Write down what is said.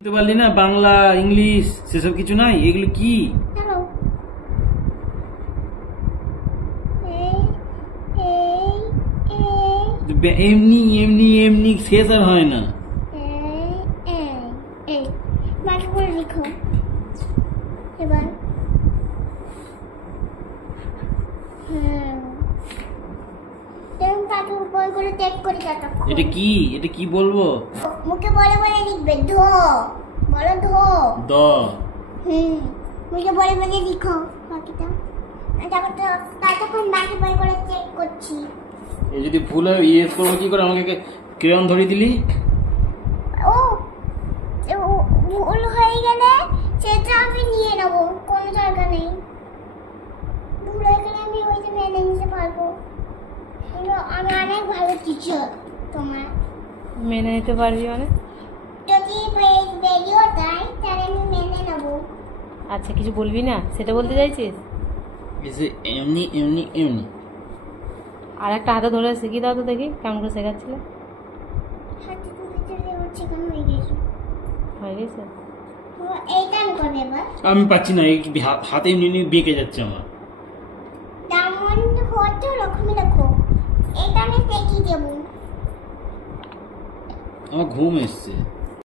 বুঝতে পারলি না? বাংলা ইংলিশ সেসব কিছু নাই, এগুলো কি? এমনি এমনি এমনি শেষ আর হয় না। লিখো এবার। এটা কি? এটা কি বলবো? মুখে বলে বলে লিখবে। ধো বলো, ধো। দ। মুখে বলে বলে লিখো বাকিটা। ততক্ষণ বাকি বলে বলে চেক করছি। এই যদি ভুল হয় ইয়েস করবো কি করে? আমাকে ক্রেয়ন ধরিয়ে দিলি। ও ভুল হয়ে গেলে সেটা আমি নিয়ে নেবো, কোনো দরকার নেই। ভুল হয়ে গেলে আমি ওই যে মেনে নিতে পারবো। আমি অনেক ভালো টিচার। তোমার মেনে নিতে পারবি মানে? যদি ভিডিও দেয় তাহলে আমি মেনে নেবো। আচ্ছা, কিছু বলবি না সেটা বলতে চাইছিস? এমনি এমনি এমনি। আর একটা হাতে ধরে শিখিয়ে দাও তো দেখি কেমন করে শেখাচ্ছিলে। হাতে তুলে চলে হচ্ছে, কেন হয়ে গেছে? হয়ে গেছে। এইটা আমি করবো এবার। আমি পাচ্ছি না, এই হাতে এমনি এমনি বেঁকে যাচ্ছে আমার। তেমন হতো রকমই লেখো। এটা আমি দেখিয়ে দেবো। আমার ঘুম এসছে।